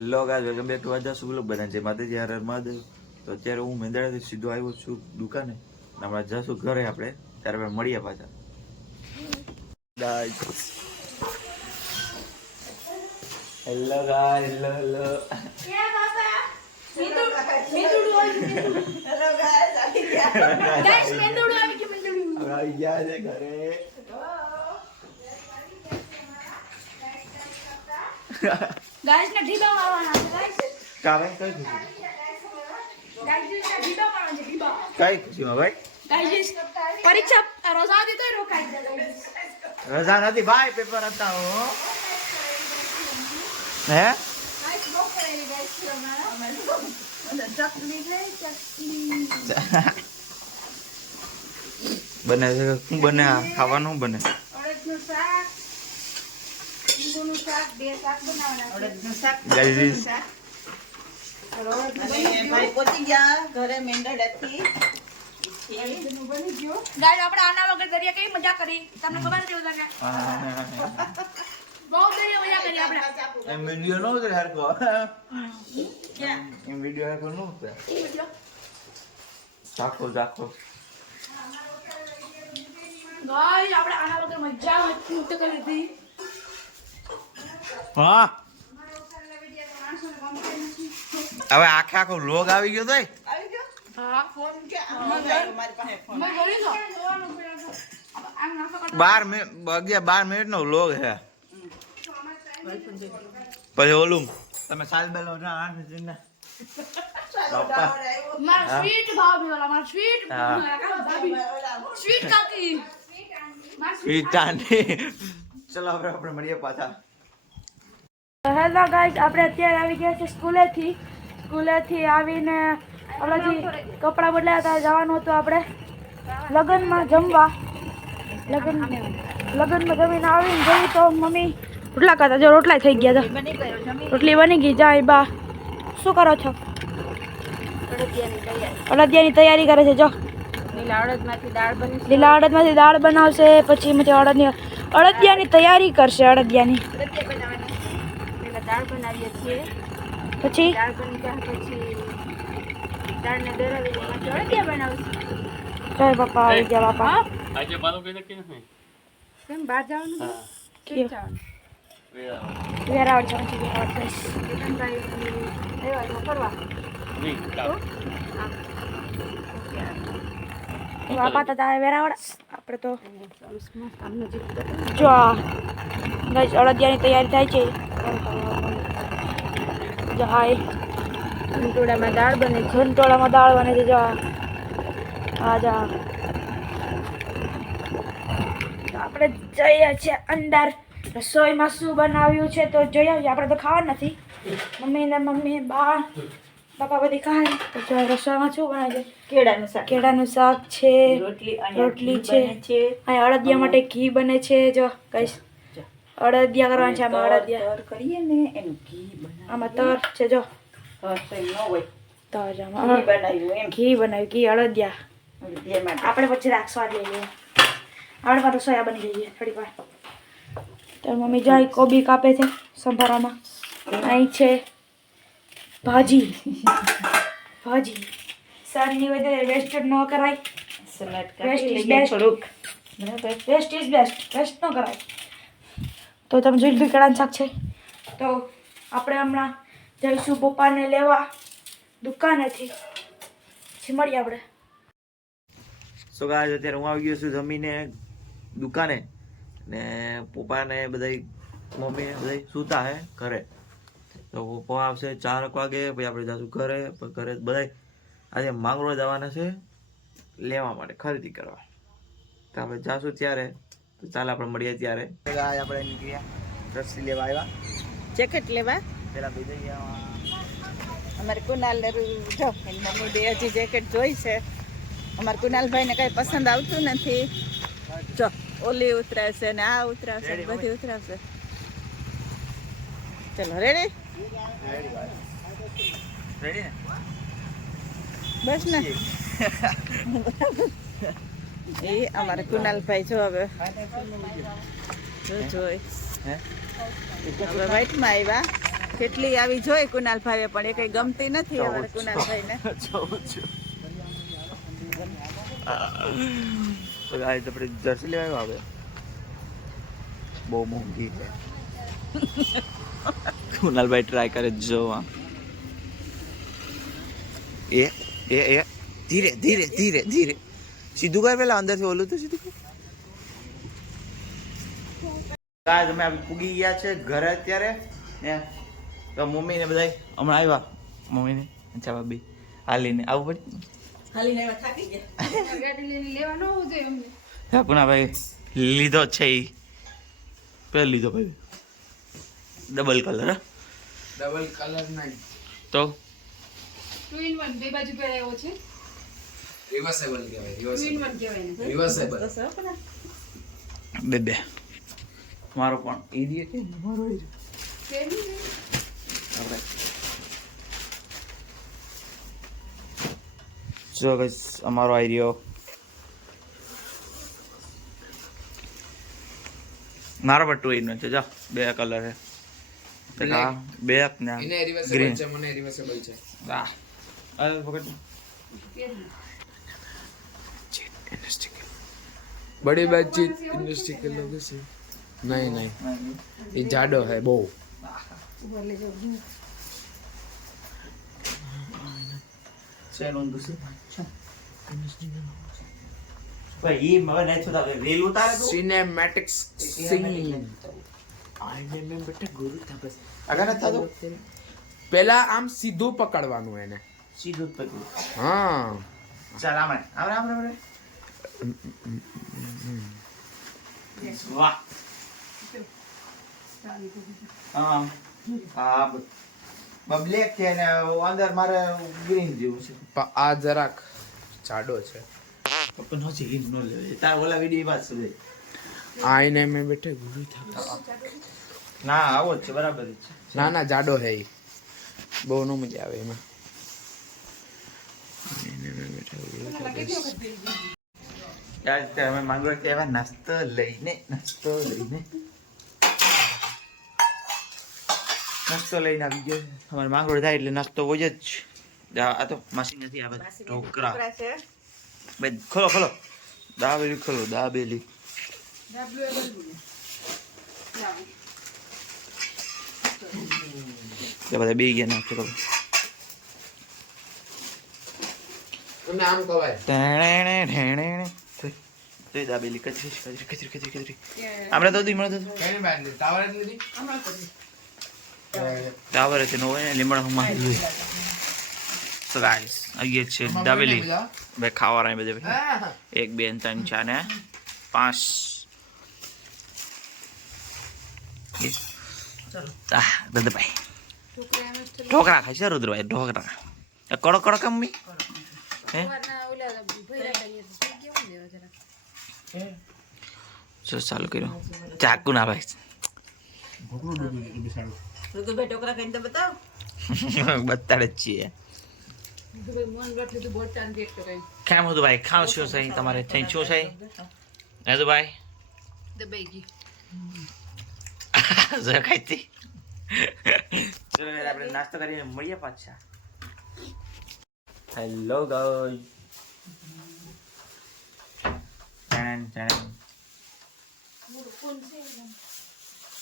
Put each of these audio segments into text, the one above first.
Log આજ welcome back to આજા સુબલોગ બધાને જય માતાજી હર હર મહાદેવ. તો અત્યારે હું મેંદડાથી સીધો આવ્યો છું દુકાને. હમણાં જશું ઘરે આપણે, ત્યારે આપણે મળીએ પાછા. હેલો ગાય, હેલો હેલો. આવી ગયા છે ઘરે. ગાઈસ ને ઢીબા મારવાના છે ગાઈસ. કાવે કઈ ખુશી? ગાઈસ ને ઢીબા મારવાના છે ઢીબા. કઈ ખુશીમાં ભાઈ? ગાઈસ પરીક્ષા રજા હતી તો રોકાઈ દે ગાઈસ. રજા નથી ભાઈ, પેપર હતા હો. હે ગાઈસ બહુ કરેલી ગાઈસ અમારા ચટણી છે ચટણી. બને છે શું બને? ખાવાનું બને? અડદનું શાક, લીંબુનું શાક, બે શાક બનાવવાના. અડદનું શાક, ગાઈસ લીંબુનું શાક. અને ભાઈ પહોંચી ગયા ઘરે મેંદડાથી. અડદનું બની ગયું. ગાઈસ આપણે આના વગર દરિયા કેવી મજા કરી તમને ખબર નથી હોતા કે બહુ દરિયા મજા કરી આપણે. એમ વિડિયો નો ઉતરે હરકો. એમ વિડિયો હરકો નો ઉતરે. ચાખો ચાખો. ગાઈસ આપણે આના વગર મજા કરી હતી. હા હવે આખે આખો લોગ આવી ગયો તોય આવી ગયો? હા ફોન કે આમાં આવ્યો મારી પાસે ફોન. મેં કરી દો આમ નાખો કરતા 12 મિનિટ નો લોગ હે. પછી ઓલું તમે સાલ બેલો ના આઠ દિન માર સ્વીટ ભાભી વાલા માર સ્વીટ હા. ભાભી સ્વીટ કાકી માર ઈટાની. ચલો હવે આપણે મળીએ પાછા. હેલો ગાઈસ આપણે અત્યારે આવી ગયા છે સ્કૂલેથી આવીને હમણાંથી કપડાં બદલાયા હતા. જવાનું હતું આપણે લગ્નમાં જમવા. લગ્નમાં જમીને આવીને જોયું તો મમ્મી રોટલા કરતા. જો રોટલા થઈ ગયા હતા. બની ગયો જમી. રોટલી બની ગઈ. જાય બા શું કરો છો? અડદિયાની તૈયારી કરે છે. જો લીલા અડદમાંથી દાળ બની છે. લીલા અડદમાંથી દાળ બનાવશે, પછી અડદિયાની તૈયારી કરશે. અડદિયાની અડદિયા બનાવવાની. પહેલા દાળ બનાવીએ છીએ. પછી દાળ બની જાય પછી દાળને દળાવી એમાંથી અડદિયા બનાવશું. જય બાપા આવી ગયા બાપા. આજે બારો કે નક્કી નથી. કેમ બહાર જવાનું? હા. કેમ જવાનું? વેરાવળ જવાનું છે. વેરાવળ જઈશ. કેતનભાઈ આવ્યા તો ફરવા. નહીં કામ. બાપા તો તારે વેરાવળ. આપણે તો આમ નજીક તો જો ગાઈસ અડદિયાની તૈયારી થાય છે. જો હાય ટોળામાં દાળ બને છે. ઘંટોળામાં દાળ બને છે. જો હા જા તો આપણે જઈએ છીએ અંદર. રસોઈમાં શું બનાવ્યું છે તો જોઈ આવીએ. આપણે તો ખાવા નથી. મમ્મી બા બાપા બધી ખાય. તો જો રસોઈમાં શું બનાવે છે? કેળાનું શાક. કેળાનું શાક છે, રોટલી રોટલી છે. છે. અહીં અડદિયા માટે ઘી બને છે. જો ગાઈસ અડદિયા કરવાના છે. આમાં અડદિયા તર કરીએ ને એનું ઘી બનાવ. આમાં તર છે. જો તર તો એમ ન હોય. તર ઘી આમાં બનાવ્યું એમ. ઘી બનાવ્યું. ઘી અડદિયા અડદિયા માટે. આપણે પછી સ્વાદ લઈ લઈએ. આપણે પાછું સોયા બની જઈએ થોડી વાર. તો મમ્મી જાય કોબી કાપે છે સંભારામાં. અહીં છે ભાજી. સારની વધારે વેસ્ટ ન કરાય. સલાડ Best કાપી is લઈએ best. થોડુંક. બરાબર. Waste is best. વેસ્ટ ન કરાય. તો તમે જોઈ લીધું કેળાનું શાક છે. તો આપણે હમણાં જઈશું પપ્પાને લેવા દુકાનેથી. પછી મળીએ આપણે. સો ગાઈસ અત્યારે હું આવી ગયો છું જમીને દુકાને, ને પપ્પાને બધા મમ્મી બધા સૂતા હે ઘરે. તો પપ્પા આવશે 4 વાગે, પછી આપણે જઈશું ઘરે. પછી ઘરે બધા આજે માંગરોળ જવાના છે લેવા માટે, ખરીદી કરવા. તો આપણે જાશું ત્યારે. તો ચાલ આપણે મળીએ ત્યારે. આપણે નીકળ્યા રસી લેવા આવ્યા. જેકેટ લેવા પેલા બે જઈએ અમારે કુનાલ ને જો એની મમ્મી બે હજી જેકેટ જોઈ છે. અમારે કુનાલભાઈ ને કઈ પસંદ આવતું નથી. જો ઓલી ઉતરાવશે ને આ ઉતરાવશે ને બધી ઉતરાવશે. ચલો રેડી રેડી ને? બસ ને એ અમારે કુનાલભાઈ જો હવે જોઈ હે હવે વાઇટમાં આવ્યા. કેટલી આવી જોઈ કુનાલભાઈએ પણ એ કઈ ગમતી નથી અમારે કુનાલભાઈને. જોઉં છું. તો ગાઈસ આપણે જર્સી લેવા આવે બહુ મોંઘી છે. કુનાલભાઈ ટ્રાય કરે જોવા. એ ધીરે ધીરે ધીરે ધીરે સીધું કર પેલા અંદરથી ઓલું તો સીધું કર. ગાઈસ અમે પૂગી ગયા છે ઘરે અત્યારે ને તો મમ્મી ને બધા હમણાં આવ્યા. મમ્મી ને અચ્છા ભાભી હાલીને આવું પડે. પુના ભાઈ લીધો છે એ પેલો લીધો ભાઈ ડબલ કલર નહીં તો બે બાજુ પહેરાયો છે રિવર્સેબલ બે બે મારો પણ એ દે કે મારો એ જો ગાઈસ અમારો આઈડિયો મારો પણ 2 ઇન છે. જો બે કલર છે પેલા બે ને એને રિવર્સેબલ ગ્રીન છે મને રિવર્સેબલ છે આ અરે પકડ बड़ी बातचीत इंडस्ट्री के लोगों से नहीं नहीं ये जाडो है बो ચેન ઓન દુસરી ભાઈ એ મને નહીં છોતા રીલ ઉતારે તું सिनेमैटिक सीन आईने में बेटा गुरु था बस આગળ નતા તો पहला आम सीधो पकड़વાનું એને સીધું જ પકડું. હા ચાલ આમણે વાહ હા બ્લેક છે ને અંદર મારે ગ્રીન જેવું છે. આ જરાક જાડો છે પણ હજી હિલ નો લે તાર ઓલા વિડિયો વાત છે આईने में बेटा गुरु था बस ના આવો જ છે બરાબર જ છે. ના ના જાડો હે ઈ. બહુ નો મજા આવે એમાં યાર ત્યારે અમે માંગો કે એવા નાસ્તો લઈને આવી ગયો. અમારે માંગરોળ થાય એટલે નાસ્તો હોય જ. આ તો માસી નથી આવે ઢોકળા છે ભાઈ ખોલો દાબેલી ખોલો દાબેલી બધા બે ગયા નાસ્તો કરો. તમને આમ કવાય દાબેલી કચરી આપણે તો મળે તો કેને બાંધ દે ટાવર જ નથી ટાવર છે નો હોય ને લીમડા માં તો ગાઈસ આઈએ છે દાબેલી બે ખાવા રહે બધે હા 1 2 3 4 ને 5 દાદાભાઈ ઢોકળા ખાય છે રુદ્રભાઈ ઢોકળા કડક કડક મમ્મી હે ચલો ચાલુ કર્યો ચાકુ ના ભાઈ ઋતુભાઈ ટોકરા ખાઈને તો બતાવ બતાડે જ છીએ કેમ હતું ભાઈ ખાવ છો સહી તમારે થઈ છો સહી હે તો ભાઈ ખાઈતી ચલો આપણે નાસ્તો કરીને મળીએ પાછા. હેલો ગાઈસ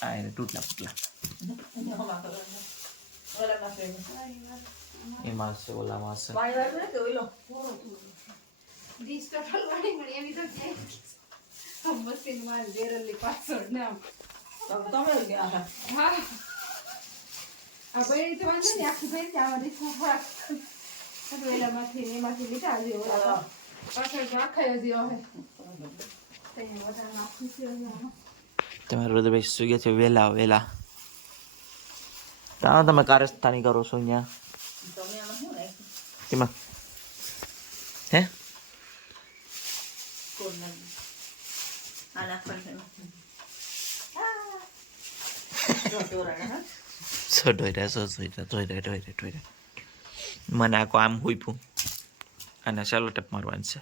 આય તૂટલા ફૂટલા એ માસે ઓલા માસે તમારે રુદ્રભાઈ સુઈ ગયા છે વેલા તાનો તમે કારસ્તાની કરો છો અહીંયા કેમાં હે મને આખો આમ હુઈપું અને ચાલો ટેપ મારવાનું છે.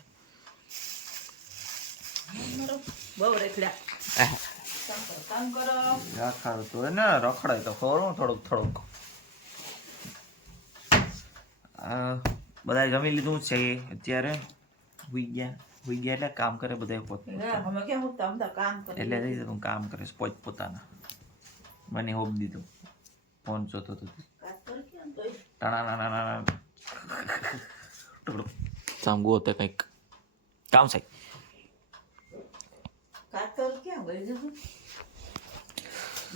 બહુ રેખડા કામ કરો રખડાય તો ખરું થોડુંક બધા જમી લીધું છે અત્યારે હુઈ ગયા એટલે કામ કરે બધા અમે કેમ હોતા અમે તો કામ કરે એટલે હું કામ કરે પોત પોતાના મને હોપ દીધું ફોન જોતો હતો સાંગુ હોતે કંઈક કામ છે કાતર ક્યાં ગઈ જવું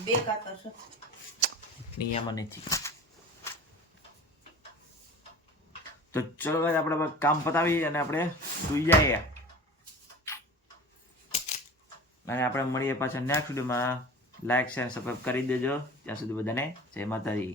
બે કાતર છે નિયમ નથી તો ચલો guys, આપણે કામ પતાવી અને આપણે સુઈ જઈએ અને આપણે મળીએ પાછા નેક્સ્ટ વિડીયોમાં લાઈક શેર સબસ્ક્રાઇબ કરી દેજો ત્યાં સુધી બધાને જય માતાજી